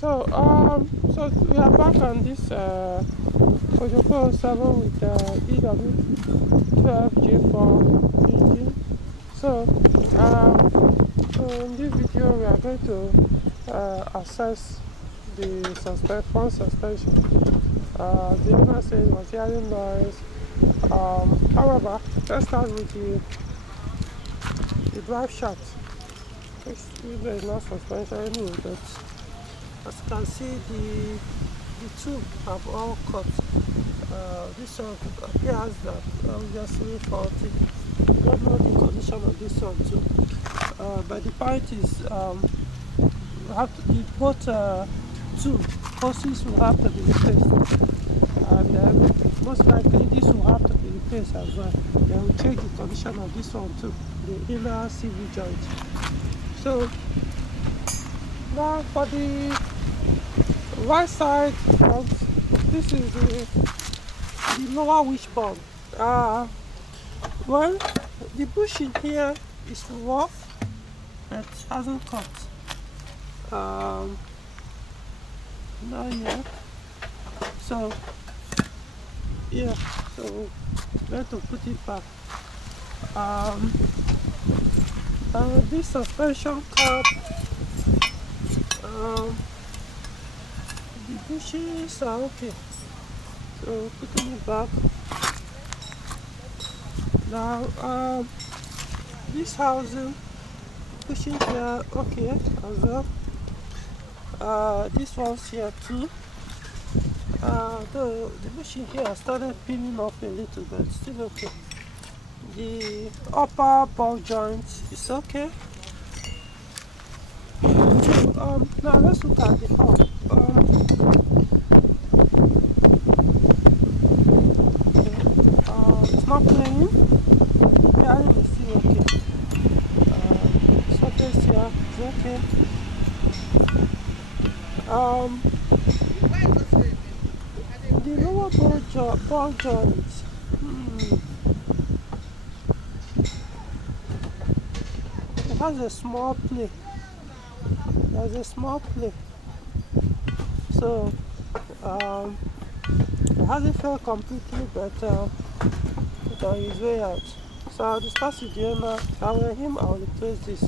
So we are back on this Peugeot 407 with EW12J4 engine. So, in this video, we are going to assess the front suspension. The owner says it was hearing noise. However, let's start with the drive shaft. There is no suspension anyway, but as you can see, the tube have all cut. This one appears that obviously faulty. We don't know the condition of this one too. But the point is, we have to both two hoses will have to be replaced, and then most likely this will have to be replaced as well. Then we check the condition of this one too, the inner CV joint. So now for the right side front, this is the lower wishbone. Well, the bushing here is rough, but hasn't cut. Not yet. So yeah, so we're going to put it back. This suspension cap, the bushes are okay, so putting it back. Now this housing, pushing here okay as well. This one's here too. The bushing here started peeling off a little bit, still okay. The upper ball joint is okay. So now let's look at the hub. It's not playing. The bearing is still okay. Surface here is okay. The lower ball joint. It has a small play. There's a small play. So it hasn't failed completely, but it's on his way out. So I'll discuss with the owner, and with him I'll replace this.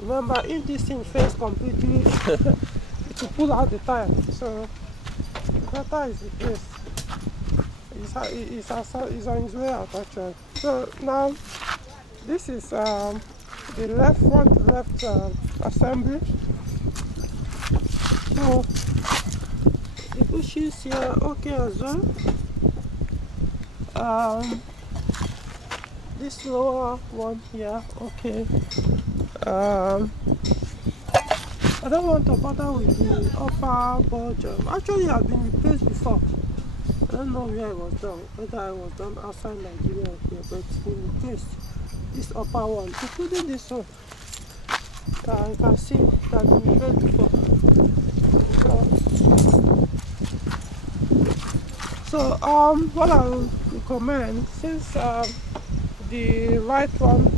Remember, if this thing fails completely, it will pull out the tire. So the tire is replaced. He's on his way out actually. So now this is the front left assembly. So the bushes here okay as well. This lower one here okay. I don't want to bother with the upper ball joint. Actually, it has been replaced before. I don't know where it was done, whether it was done outside Nigeria or here, but it's been replaced. This upper one, including this one. You can see it has been replaced before. So what I would recommend, since the right one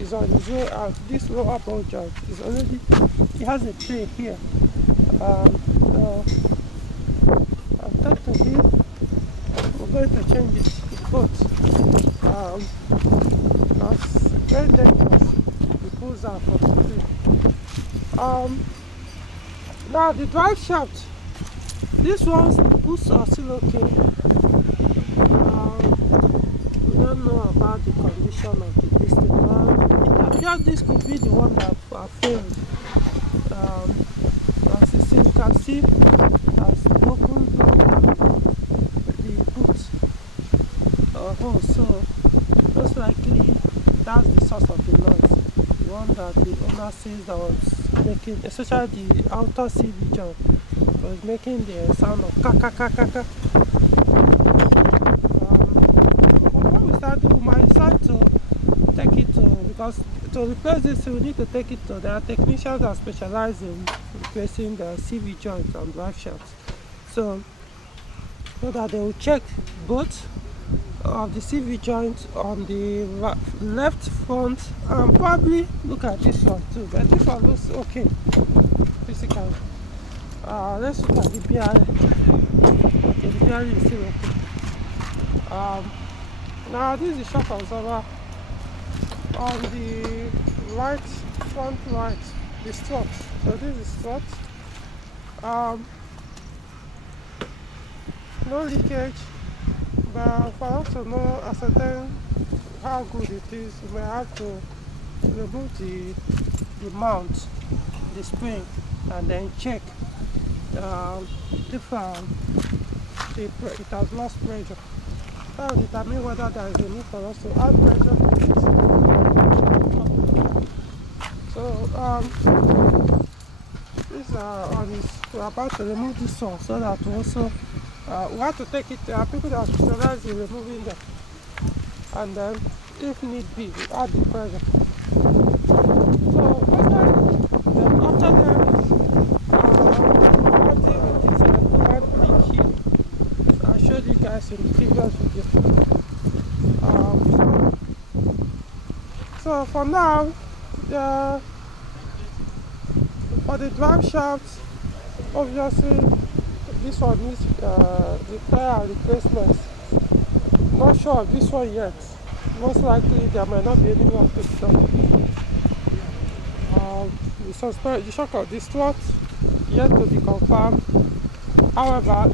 is on his way out, this lower ball joint is already, it has a tray here. So I've talked to him. We're going to change it to both. That's very dangerous. It pulls out for the now the drive shaft. This one's boosts are still okay. We don't know about the condition of the piston. It appears this could be the one that failed. As you can see, it has broken the boot hole. So most likely that's the source of the noise. The one that the owner says that was making, especially the outer CV joint, was making the sound of ka. When we start, we might decide to take it to, because to replace this we need to take it to, there are technicians that specialize in replacing the CV joint and drive shafts. So that they will check both of the CV joint on the left front, and probably look at this one too, but this one looks okay physically. Let's look at the BRL. Okay, the BRL is still okay. Now this is the shock absorber on the right, front right, the strut. So this is strut. No leakage, but for us to know ascertain how good it is, we may have to remove the mount, the spring, and then check if it has lost pressure. That will determine whether there is a need for us to add pressure to it. So these are on this. We're about to remove this one so that we also we have to take it. There are people that specialize in removing them, and then if need be, we add the pressure. So after that, deal with this coolant leak here. I showed you guys in the previous video. So for now, for the drive shaft, obviously this one needs repair and replacement. Not sure of this one yet. Most likely there might not be any work to be done. The shock of the strut yet to be confirmed. However,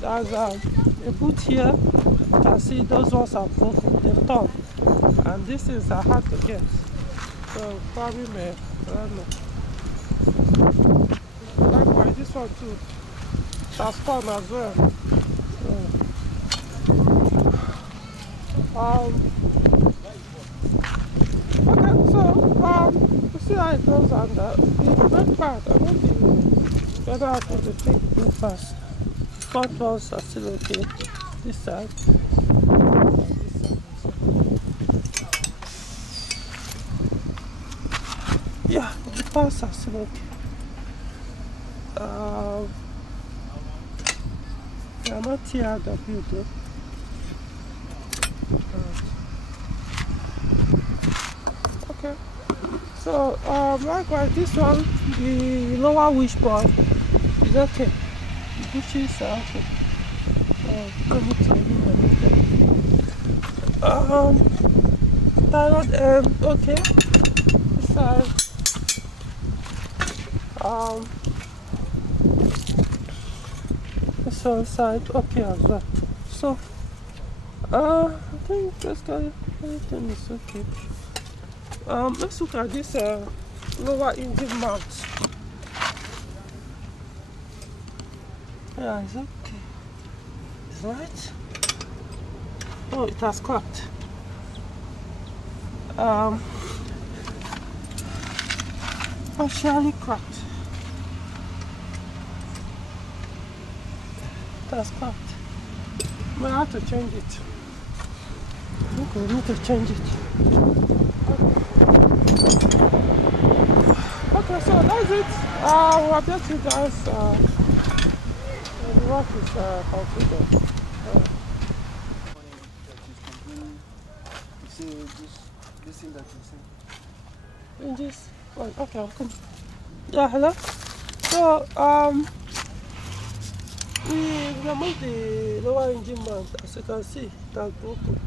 there's a boot here. You can see those ones are broken, they've torn, and these things are hard to get. So probably may, I don't know. Likewise, this one too. That's fun as well. Okay, so you see how it goes, and the brake part, I want the other half of the thing too fast. Front ones are still okay. This side. Yeah, the parts are still okay. They are not TRW though. Okay. So likewise, this one, the lower wishbone is okay. The bushes are okay. Thyroid okay. This side. This one side okay as well. So I think basically everything is okay. Let's look at this lower engine mount. Yeah, it's okay. It's right. Oh, it has cracked. Partially cracked. It has cracked. We have to change it. I think we need to change it. Okay, so that's it. We'll update you guys when the work is completed. You see this thing that you see. In this one, okay, I'm coming. Yeah, hello. So we removed the lower engine mount. As you can see, it has broken.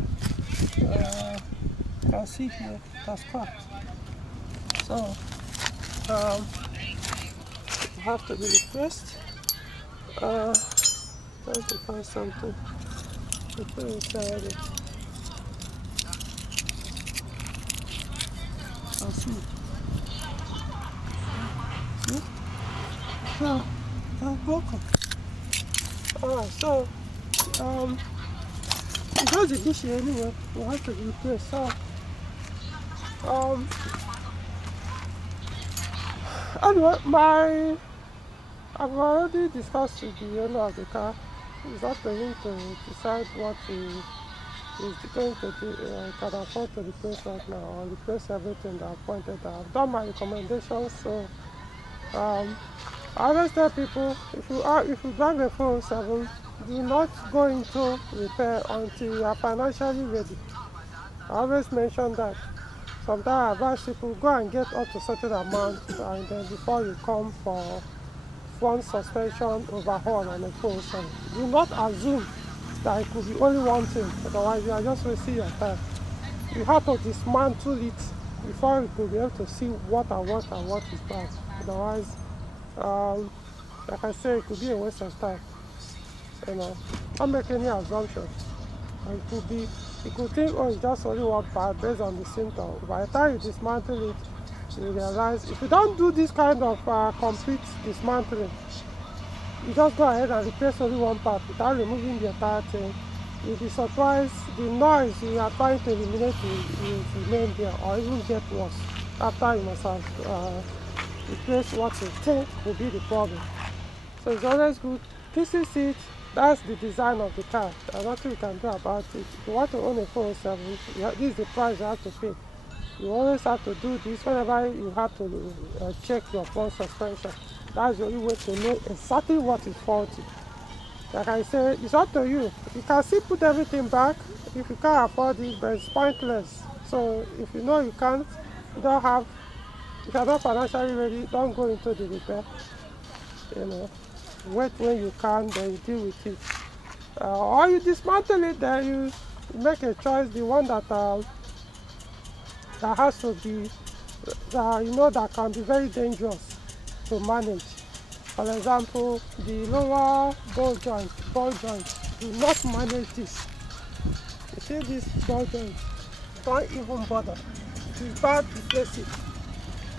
You can see here, it has cracked. So it has to be replaced. Trying to find something to put inside it. I'll see. See? So it's broken. Alright, so because the dish anyway, we have to replace. So anyway, I've already discussed with the owner of the car. It's up to him to decide what he is going to do, can afford to replace right now, or replace everything that I've pointed out. I've done my recommendations, so I always tell people, if you drive a 407, do not go into repair until you are financially ready. I always mention that. Sometimes I advise people, go and get up to certain amount, and then before you come for front suspension overhaul on a 407. Do not assume that it could be only one thing, otherwise you are just wasting your time. You have to dismantle it before you could be able to see what is bad. Otherwise, like I say, it could be a waste of time. Don't make any assumptions. You could think, oh, it's just only one part based on the symptom. By the time you dismantle it, you realize if you don't do this kind of complete dismantling, you just go ahead and replace only one part without removing the entire thing. You'll be surprised the noise you are trying to eliminate will remain there or even get worse after you must have replaced what you think will be the problem. So it's always good. Pieces it, that's the design of the car. There's nothing you can do about it. If you want to own a 407, this is the price you have to pay. You always have to do this whenever you have to check your front suspension. That's the only way to know exactly what is faulty. Like I said, it's up to you. You can still put everything back if you can't afford it, but it's pointless. So if you know you can't, if you're not financially ready, don't go into the repair. Wait when you can, then you deal with it. Or you dismantle it, then you make a choice, the one that has to be, that can be very dangerous to manage. For example, the lower ball joint, do not manage this. You see this ball joint, don't even bother. It is bad, replace it.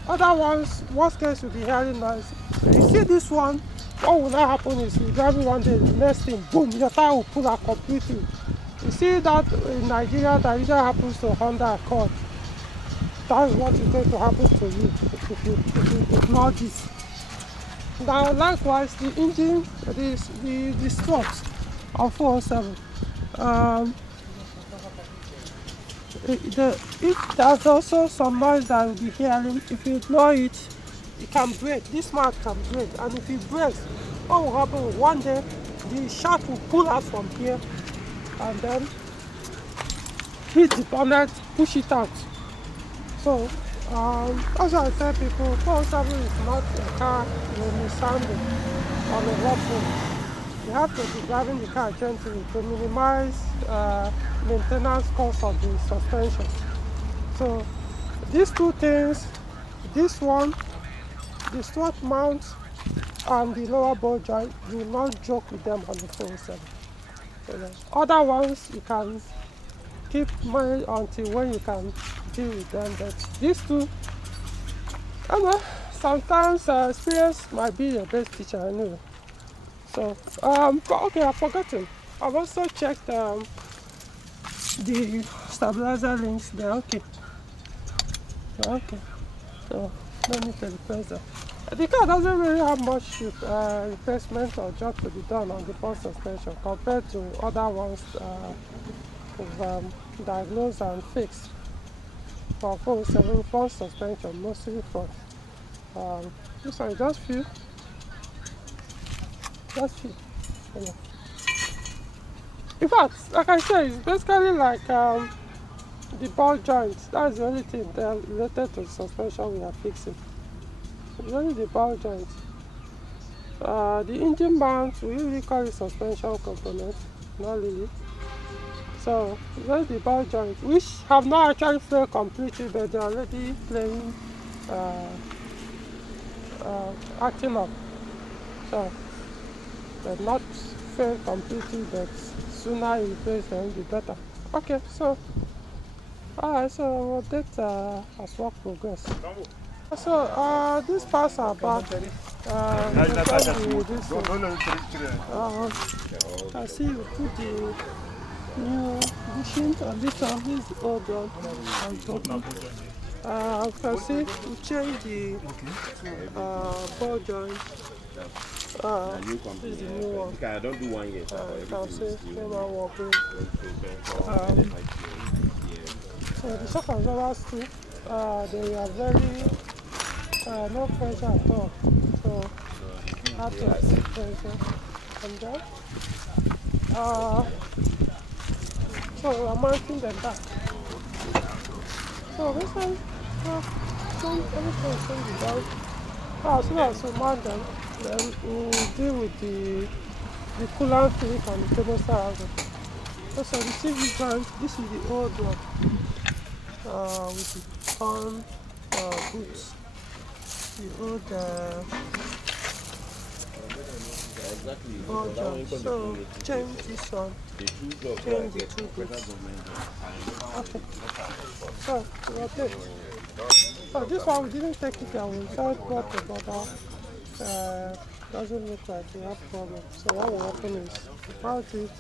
Other ones, worst case, will be hearing noise. You see this one, what will not happen is you drive one day, the next thing, boom, your tire will pull out completely. You see that in Nigeria, that usually happens to Honda Accord. That's what is going to happen to you if you ignore this. Now, likewise, the engine, the struts of 407. If there's also some noise that will be hearing, if you ignore it, it can break. This mat can break, and if it breaks, what will happen? One day, the shaft will pull out from here, and then hit the bonnet, push it out. So, as I tell people, 407 is not a car you will be sounding on a rough road. You have to be driving the car gently to minimize maintenance cost of the suspension. So, these two things, this one, the strut mount and the lower ball joint, do not joke with them on the 407. Other ones you can keep money until when you can deal with them, but these two, sometimes experience might be your best teacher anyway. So, okay, I've forgotten. I've also checked the stabilizer links. They're okay. So, no need to replace them. The car doesn't really have much replacement or job to be done on the front suspension compared to other ones diagnosed and fixed for 407 front suspension, mostly front. This one just feel. In fact, like I said, it's basically like the ball joints. That's the only thing that related to the suspension we are fixing. It's only the ball joints. The engine mount, we usually call it suspension component, not really. So it's only the ball joints, which have not actually failed completely, but they're already playing, acting up. So they're not failed completely, but sooner you replace them, the better. Okay, so alright, so we'll update as work progress. So these parts are back. I see you put the new bushing on this one. This is the old one. You can see we change the ball joint. This is the new one. I don't do one yet. You can see same one working. So the shock absorbers too, they are very no pressure at all. So you have to apply pressure on them. So I'm mounting them back. So this one, everything is in the belt. As soon as you mount them, Then we'll deal with the coolant leak and the thermostat housing. Also, the TV brand, this is the old one with the torn boots. The old version. So, change this one. Change the two boots. Okay. So, rotate. So, this one we didn't take it down. We tried what the bottle. Doesn't look like we have problem. So what will happen is mount it,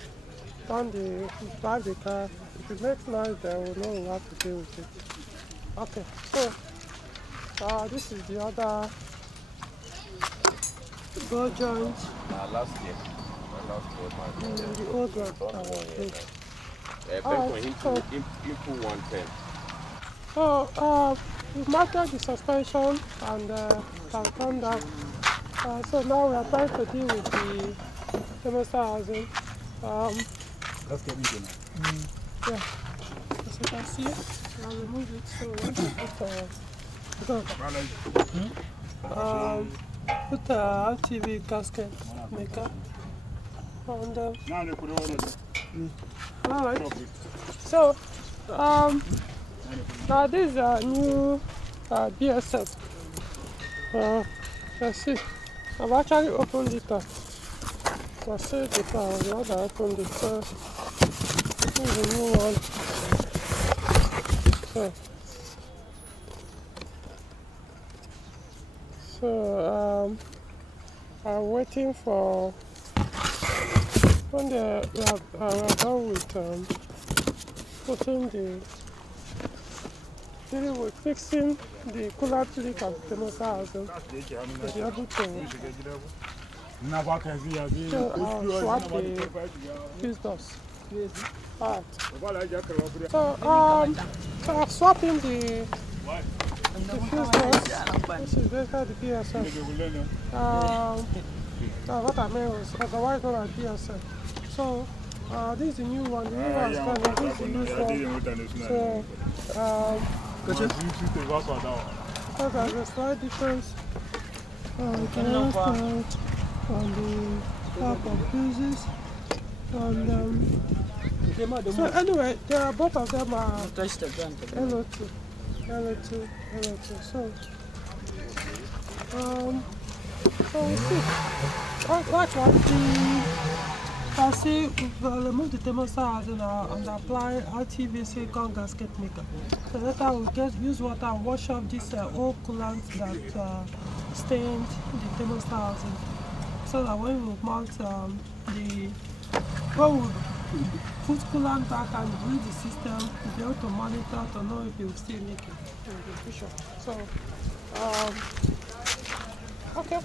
drive the car. If it makes noise, then we'll know how to deal with it. Okay, so this is the other ball joint. Last year. The old one that was big. Input 110. So we've mounted the suspension and can come down. So now we are trying to deal with the thermostat housing. Let's get into it. Yeah, as you can see, I'll remove it. So we want to put a LTV gasket maker on them. Alright. So now this is a new BSF. Let's see. I've actually opened it up. I said it before, I was the one that opened it. So this is a new one. So I'm waiting for when we are done with putting with fixing the coolant leak and thermostat housing. To be able to swap the fuse doors. Alright. So I'm swapping the fuse doors. This is basically the PSF. What I meant was otherwise known as PSF. So this is the new one. The new one is coming. This is the new one. So there's a slight difference. You can understand on the type of fuses. And so anyway, both of them are LO2. So we'll see. Like see, we'll remove the thermostat housing and apply RTV silicone gasket maker. So later we'll use water and wash off this old coolant that stained the thermostat housing. So that when we mount when we put coolant back and read the system, we'll be able to monitor to know if it will still leaking in the future. So okay.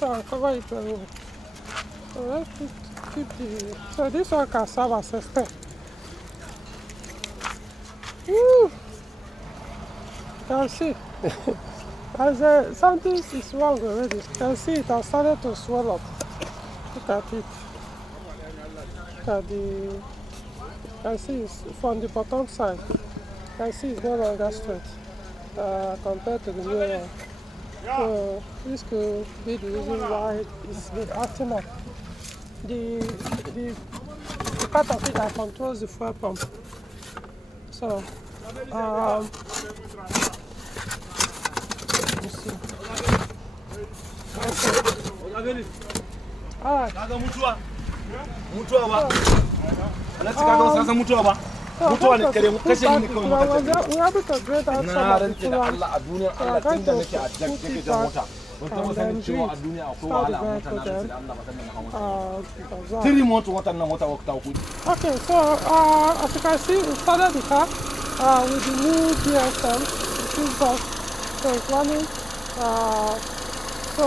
So I'll cover it very well. So let's keep the. So this one can serve as a step. Woo! You can see. As something is wrong already. You can see it has started to swell up. Look at it. Look at the. You can see it's from the bottom side. You can see it's no longer straight compared to the new one. So this could be the reason why it's been acting up. The part of it that controls the fuel pump. So let's see. Okay. Alright. Mutuwa ne kare mu kashe ni kawai mota. We have to grade out some of the Allah a duniya Allah tun da nake a jake da mota. Wata sanin cewa a duniya akwai wahala a mota na rantsi da Allah ba san da hawa. Tiri mota watan na mota wakta ku. Okay, so as you can see, we started the car with the new GSM, the fuse box. So it's running. So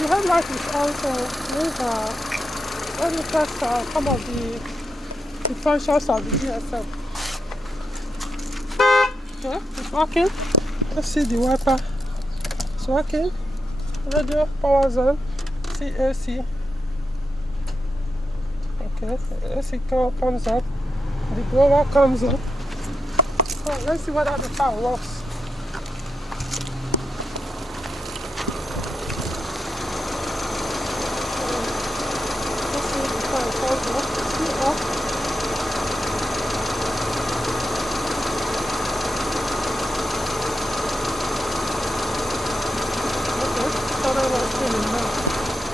the headlight is on. So let me test some of the functions of the GSM. Okay, it's working. Let's see the wiper. It's working. Radio, power zone, CAC. Okay, AC comes up. the blower comes on. So let's see whether the car works. Let's see if the car is on. See off. Okay, started working now.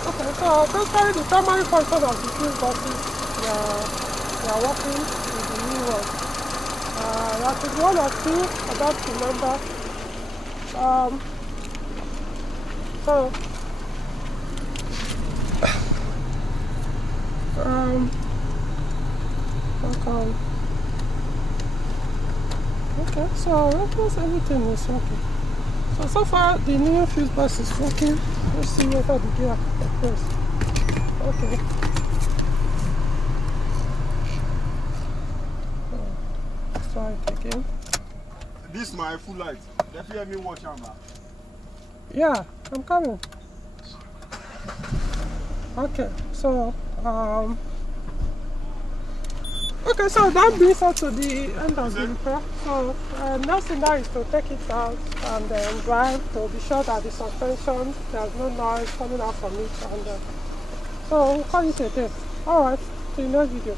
Okay, so basically the primary function of the fuse boxes, they are working with the new one. That is one or two, I don't remember. So okay, so almost everything is working. So far the new fuse box is working. Let's see whether the gear press. Okay. Let's try it again. This is my full light. Definitely me watch camera. Yeah, I'm coming. Okay, so okay, so that brings us to the end of the repair. So next thing now is to take it out and then drive to be sure that the suspension, there's no noise coming out from it, and so we'll call it a day. Alright, see you next video.